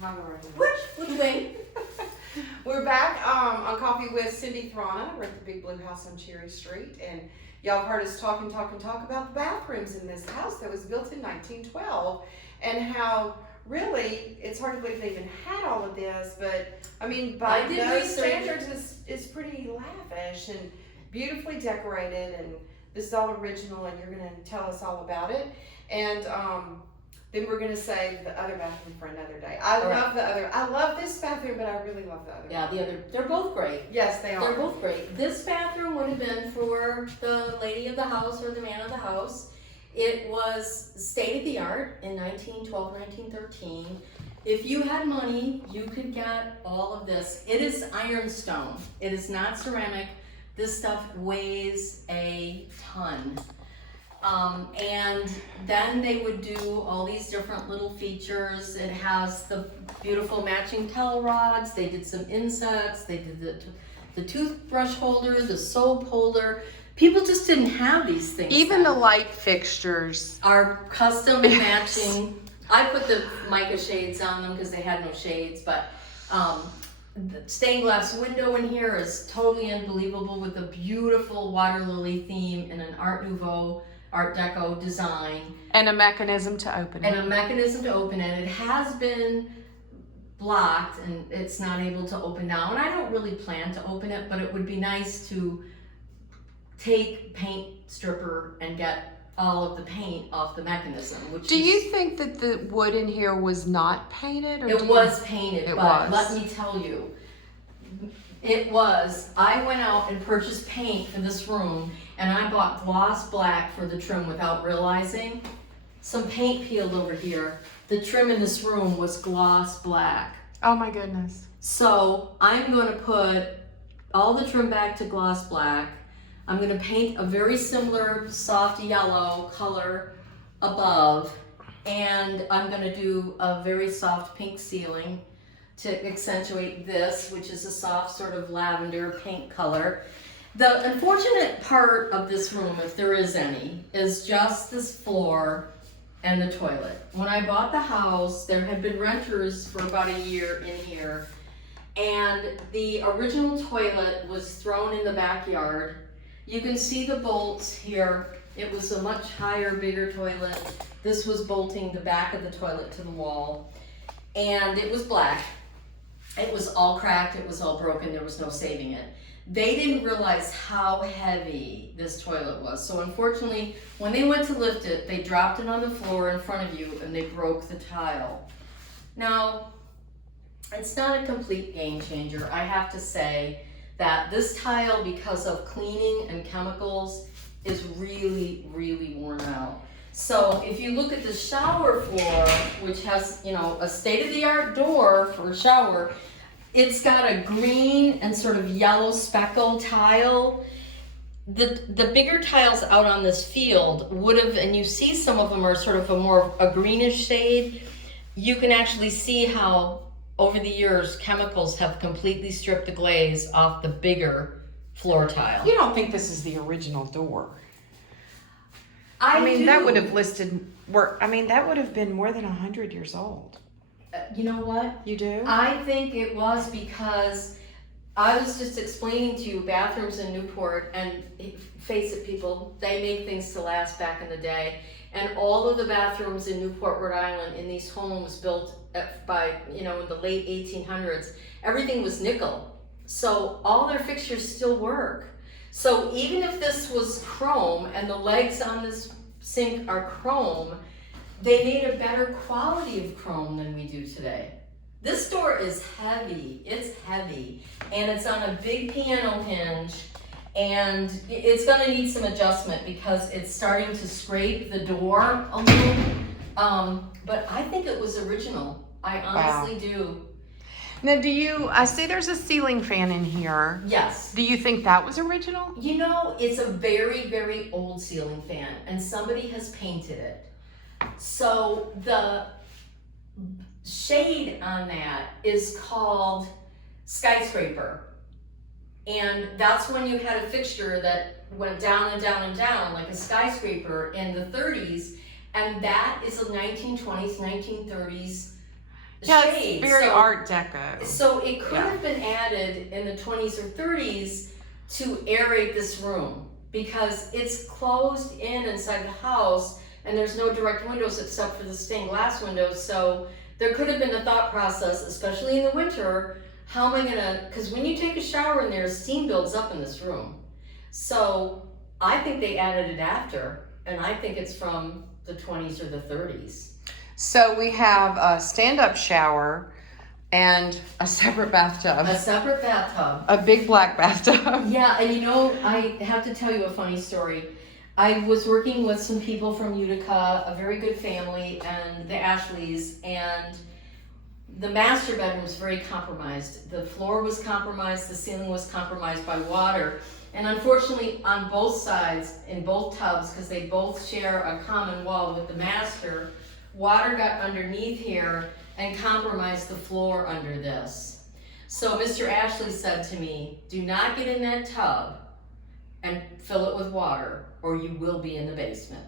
How are you? Which way? We're back on Coffee with Cindy Thrana. We're at the Big Blue House on Cherry Street, and y'all have heard us talk about the bathrooms in this house that was built in 1912, and how really it's hard to believe they even had all of this. But I mean, by those standards, it's pretty lavish and beautifully decorated, and this is all original. And you're going to tell us all about it, and then we're going to save the other bathroom for another day. I love this bathroom, but I really love the other. Yeah, they're both great. Yes, they are. They're both great. This bathroom would have been for the lady of the house or the man of the house. It was state of the art in 1912, 1913. If you had money, you could get all of this. It is ironstone. It is not ceramic. This stuff weighs a ton. And then they would do all these different little features. It has the beautiful matching towel rods. They did some insets. They did the toothbrush holder, the soap holder. People just didn't have these things. Even the light fixtures are custom matching. I put the mica shades on them because they had no shades, but the stained glass window in here is totally unbelievable with a beautiful water lily theme and an Art Nouveau, Art Deco design. And a mechanism to open it. It has been blocked and it's not able to open now. And I don't really plan to open it, but it would be nice to take paint stripper and get all of the paint off the mechanism. Do you think that the wood in here was not painted? It was painted, but let me tell you, it was. I went out and purchased paint for this room, and I bought gloss black for the trim without realizing. Some paint peeled over here. The trim in this room was gloss black. Oh my goodness. So I'm going to put all the trim back to gloss black. I'm going to paint a very similar soft yellow color above, and I'm going to do a very soft pink ceiling to accentuate this, which is a soft sort of lavender pink color. The unfortunate part of this room, if there is any, is just this floor and the toilet. When I bought the house, there had been renters for about a year in here, and the original toilet was thrown in the backyard. You can see the bolts here. It was a much higher, bigger toilet. This was bolting the back of the toilet to the wall, and it was black. It was all cracked, it was all broken, there was no saving it. They didn't realize how heavy this toilet was. So unfortunately, when they went to lift it, they dropped it on the floor in front of you and they broke the tile. Now, it's not a complete game changer. I have to say that this tile, because of cleaning and chemicals, is really, really worn out. So if you look at the shower floor, which has, you know, a state-of-the-art door for a shower, it's got a green and sort of yellow speckle tile. The bigger tiles out on this field would have, and you see some of them are sort of a greenish shade. You can actually see how over the years chemicals have completely stripped the glaze off the bigger floor tile. You don't think this is the original door? I mean, that would have that would have been more than 100 years old. You know what? You do? I think it was because I was just explaining to you bathrooms in Newport, and face it, people, they make things to last back in the day. And all of the bathrooms in Newport, Rhode Island, in these homes built by, in the late 1800s, everything was nickel. So all their fixtures still work. So even if this was chrome and the legs on this sink are chrome, they made a better quality of chrome than we do today. This door is heavy, it's heavy, and it's on a big piano hinge, and it's gonna need some adjustment because it's starting to scrape the door a little, but I think it was original. I honestly do. Now, I see there's a ceiling fan in here. Yes. Do you think that was original? It's a very, very old ceiling fan, and somebody has painted it. So the shade on that is called skyscraper. And that's when you had a fixture that went down and down and down like a skyscraper in the 30s. And that is a 1920s, 1930s Yeah, shade. it's very So- Art Deco. So it could Yeah. have been added in the 20s or 30s to aerate this room because it's closed in inside the house and there's no direct windows except for the stained glass windows. So there could have been a thought process, especially in the winter, how am I gonna, because when you take a shower in there, steam builds up in this room. So I think they added it after, and I think it's from the 20s or the 30s. So we have a stand-up shower and a separate bathtub. A separate bathtub. A big black bathtub. Yeah, and you know, I have to tell you a funny story. I was working with some people from Utica, a very good family, and the Ashleys, and the master bedroom was very compromised. The floor was compromised, the ceiling was compromised by water. And unfortunately, on both sides, in both tubs, because they both share a common wall with the master, water got underneath here and compromised the floor under this. So Mr. Ashley said to me, do not get in that tub and fill it with water or you will be in the basement.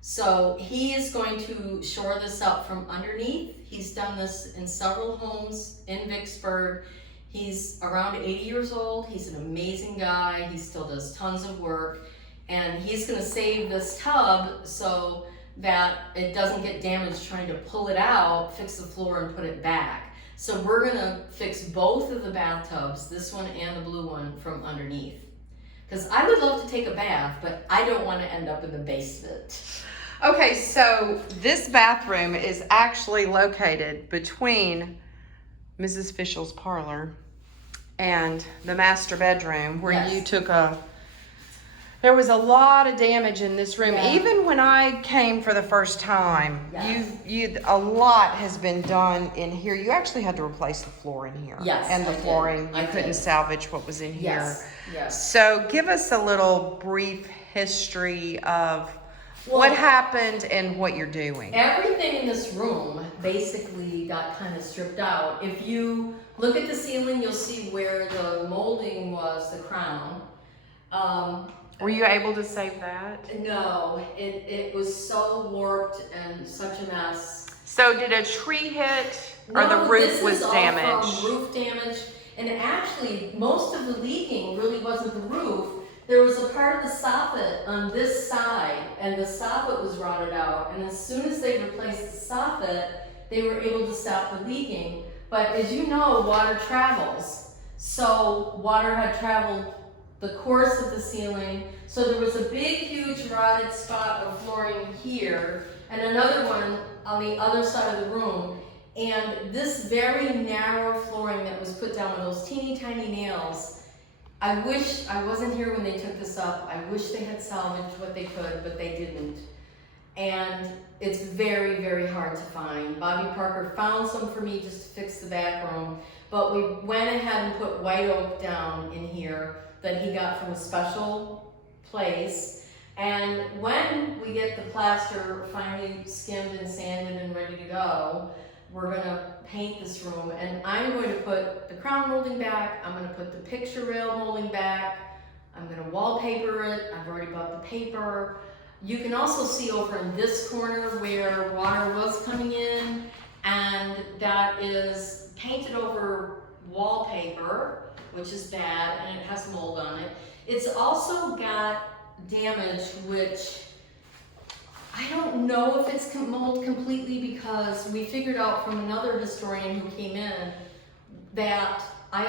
So he is going to shore this up from underneath. He's done this in several homes in Vicksburg. He's around 80 years old. He's an amazing guy. He still does tons of work. And he's gonna save this tub so that it doesn't get damaged trying to pull it out, fix the floor and put it back. So we're gonna fix both of the bathtubs, this one and the blue one, from underneath. Because I would love to take a bath, but I don't want to end up in the basement. Okay, so this bathroom is actually located between Mrs. Fischel's parlor and the master bedroom where Yes. you took there was a lot of damage in this room. Yeah. Even when I came for the first time, Yes. a lot has been done in here. You actually had to replace the floor in here. Yes, And the I did. flooring. I You couldn't did. salvage what was in here. Yes. So give us a little brief history of what Well- happened and what you're doing. Everything in this room basically got kind of stripped out. If you look at the ceiling, you'll see where the molding was, the crown. Were you able to save that? No, it was so warped and such a mess. So did a tree hit or the No, roof this was is all damaged? from roof damage, and actually most of the leaking really wasn't the roof. There was a part of the soffit on this side, and the soffit was rotted out. And as soon as they replaced the soffit, they were able to stop the leaking. But as you know, water travels. So water had traveled the course of the ceiling. So there was a big, huge rotted spot of flooring here, and another one on the other side of the room. And this very narrow flooring that was put down with those teeny tiny nails, I wish I wasn't here when they took this up. I wish they had salvaged what they could, but they didn't. And it's very, very hard to find. Bobby Parker found some for me just to fix the back room, but we went ahead and put white oak down in here that he got from a special place. And when we get the plaster finally skimmed and sanded and ready to go, we're gonna paint this room, and I'm going to put the crown molding back, I'm gonna put the picture rail molding back, I'm gonna wallpaper it, I've already bought the paper. You can also see over in this corner where water was coming in, and that is painted over wallpaper, which is bad, and it has mold on it. It's also got damage, which I don't know if it's mold completely, because we figured out from another historian who came in that I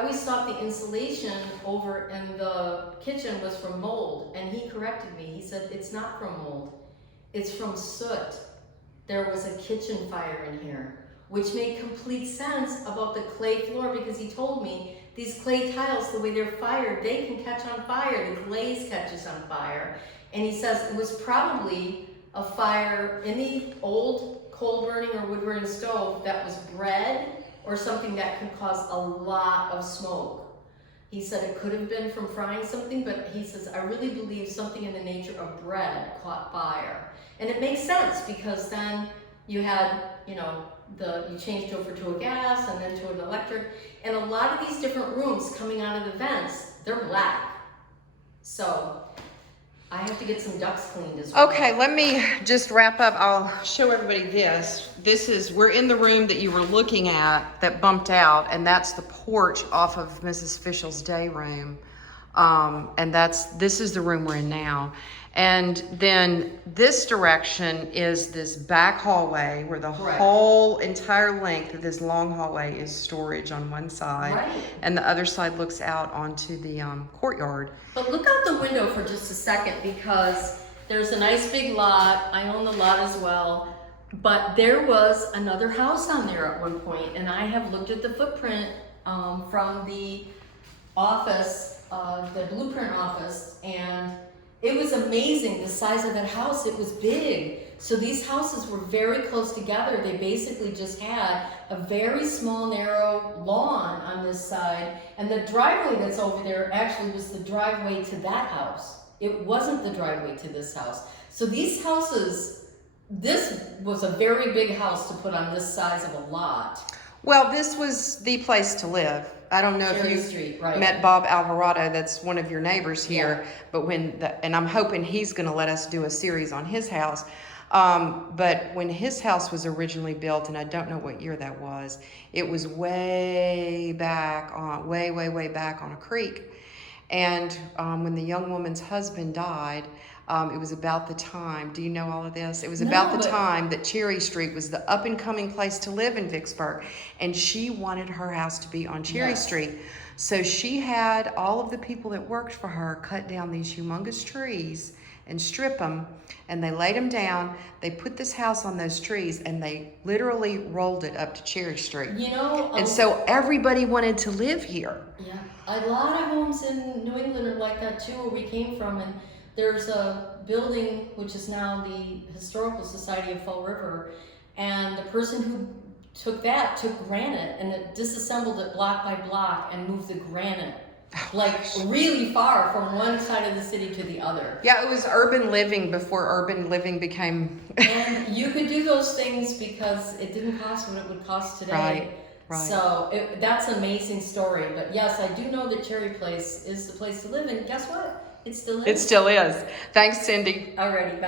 always thought the insulation over in the kitchen was from mold, and he corrected me. He said it's not from mold, it's from soot. There was a kitchen fire in here, which made complete sense about the clay floor, because he told me these clay tiles, the way they're fired, they can catch on fire. The glaze catches on fire. And he says it was probably a fire in the old coal burning or wood burning stove that was bred, or something that could cause a lot of smoke. He said it could have been from frying something, but he says, I really believe something in the nature of bread caught fire. And it makes sense, because then you had, you changed over to a gas and then to an electric. And a lot of these different rooms coming out of the vents, they're black. So I have to get some ducks cleaned as well. Okay, let me just wrap up. I'll show everybody this. We're in the room that you were looking at that bumped out, and that's the porch off of Mrs. Fischel's day room. And this is the room we're in now. And then this direction is this back hallway where the Correct. whole entire length of this long hallway is storage on one side. Right. And the other side looks out onto the courtyard. But look out the window for just a second, because there's a nice big lot. I own the lot as well. But there was another house on there at one point, and I have looked at the footprint from the office, the blueprint office, and it was amazing the size of that house. It was big. So these houses were very close together. They basically just had a very small, narrow lawn on this side, and the driveway that's over there actually was the driveway to that house. It wasn't the driveway to this house. So these houses, this was a very big house to put on this size of a lot. Well, this was the place to live. I don't know Cherry if you Street, right. met Bob Alvarado, that's one of your neighbors here, but and I'm hoping he's gonna let us do a series on his house. But when his house was originally built, and I don't know what year that was, it was way back way back on a creek. And when the young woman's husband died, it was about the time, do you know all of this? It was about the time that Cherry Street was the up and coming place to live in Vicksburg. And she wanted her house to be on Cherry Street. So she had all of the people that worked for her cut down these humongous trees and strip them, and they laid them down. They put this house on those trees, and they literally rolled it up to Cherry Street. You know, and so everybody wanted to live here. yeah, a lot of homes in New England are like that too, where we came from, and there's a building which is now the Historical Society of Fall River, and the person who took granite and it disassembled it block by block and moved the granite like really far from one side of the city to the other. Yeah, it was urban living before urban living became. And you could do those things because it didn't cost what it would cost today. Right. So that's an amazing story. But yes, I do know that Cherry Place is the place to live, and guess what? It still is. It still is. Thanks, Cindy. Alrighty, bye.